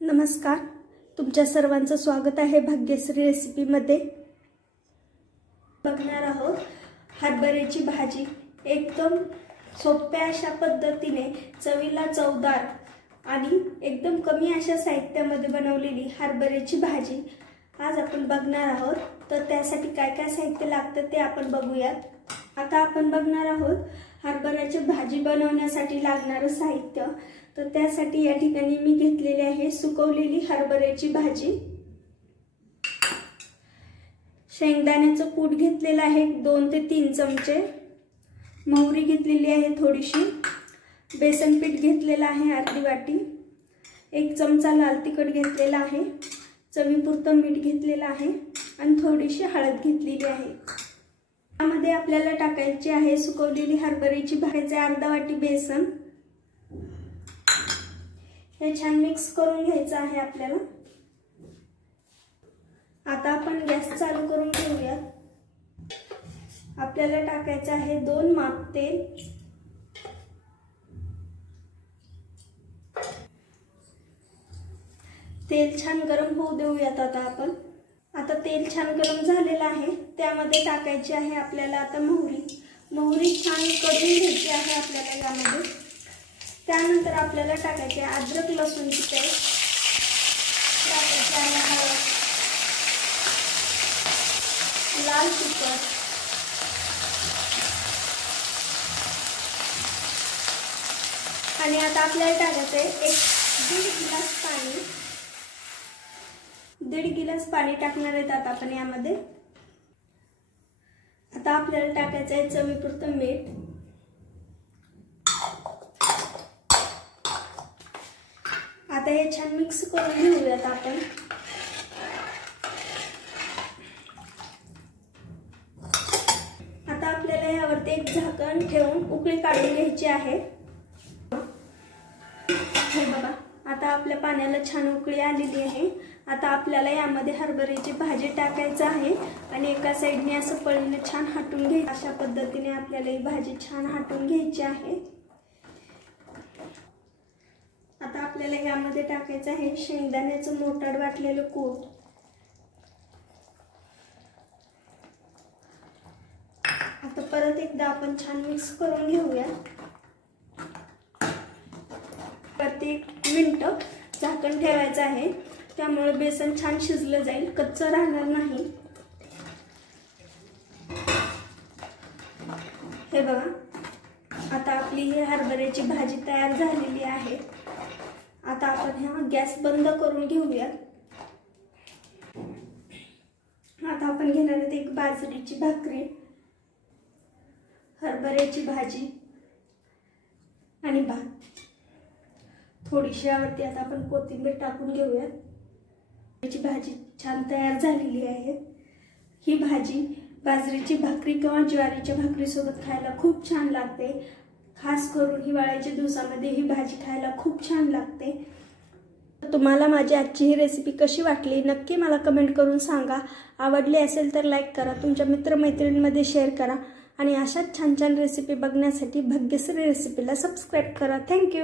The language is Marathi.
नमस्कार, तुमच्या सर्वांचं स्वागत आहे भाग्यश्री रेसिपीमध्ये। बघणार आहोत हरभऱ्याची भाजी। एकदम सोप्या अशा पद्धतीने चवीला चवदार आणि एकदम कमी अशा साहित्यामध्ये बनवलेली हरभऱ्याची भाजी आज आपण बघणार आहोत। तर त्यासाठी काय काय साहित्य लागतं ते आपण बघूयात। आता आपण बघणार आहोत हरभऱ्याची भाजी बनवण्यासाठी लागणारे साहित्य। तर त्यासाठी या ठिकाणी मी घेतलेली आहे सुकवलेली हरभऱ्याची भाजी। शेंगदाण्याचं कूट घेतलेलं आहे 2 ते 3 चमचे। मोहरी घेतलेली आहे थोडीशी। बेसन पीठ घेतलेलं आहे अर्धी वाटी। 1 चमचा लाल तिखट घेतलेला आहे। चवीपुरतं मीठ घेतलेलं आहे आणि थोडीशी हळद घेतलेली आहे। यामध्ये आपल्याला टाकायची आहे सुकवलेली हरभऱ्याची भाजी, अर्धा वाटी बेसन। हे छान मिक्स करून घ्यायचं आहे आपल्याला। आता आपण गॅस चालू करून घेऊया। आपल्याला टाकायचं आहे 2 माप तेल। तेल छान गरम होऊ देऊयात आता आपण। आता तेल छान गरम झालेलं आहे, त्यामध्ये टाकायची आहे आपल्याला आता मोहरी। मोहरी छान कढून घ्यायची आहे आपल्याला यामध्ये। त्यानंतर आपल्याला टाकायचे अद्रक लसूणची पेस्ट, टाकायची आहे हळद, लाल तिखट, आणि आता आपल्याला टाकायचे 1.5 गिलास पाणी। 1.5 गिलास पाणी टाकणार आहेत आता आपण यामध्ये। आता आपल्याला टाकायचं आहे चवीपुरतं मीठ। आता हे छान मिक्स करून घेऊयात आपण। आता आपल्याला यावरती एक झाकण ठेवून उकळी काढून घ्यायची आहे। हे बघा, आता आपल्या पाण्याला छान उकळी आलेली आहे। आता आपल्याला यामध्ये हरभऱ्याची भाजी टाकायची आहे आणि एका साइडने असं पळीने छान हटून घ्यायचं। अशा पद्धतीने आपल्याला ही भाजी छान हटून घ्यायची आहे। आता आपल्याला यामध्ये टाकायचं आहे शेंगदाण्याचं मोठाड वाटलेलं कूट। आता परत एकदा आपण छान मिक्स करून घेऊया। प्रत्येक मिनिट झाकण ठेवायचं आहे, त्यामुळे बेसन छान शिजलं जाईल, कच्चं राहणार नाही। हे बघा, आता आपली ही हरभऱ्याची भाजी तयार झालेली आहे। आता आपण हा गॅस बंद करून घेऊया। आता आपण घेणार आहोत एक बाजरीची भाकरी, हरभऱ्याची भाजी आणि भात। थोडीशी यावरती आता आपण कोथिंबीर टाकून घेऊया। याची भाजी छान तयार झालेली आहे। ही भाजी बाजरीची भाकरी किंवा ज्वारीच्या भाकरी सोबत खायला खूप छान लागते। खास करून हिवाळ्याच्या दिवसामध्ये ही भाजी खायला खूप छान लागते। तुम्हाला माझी आजची ही रेसिपी कशी वाटली नक्की मला कमेंट करून सांगा। आवडली असेल तर लाईक करा, तुमच्या मित्रमैत्रिणींमध्ये शेअर करा आणि अशाच छान छान रेसिपी बघण्यासाठी भाग्यश्री रेसिपीला सबस्क्राइब करा। थँक्यू।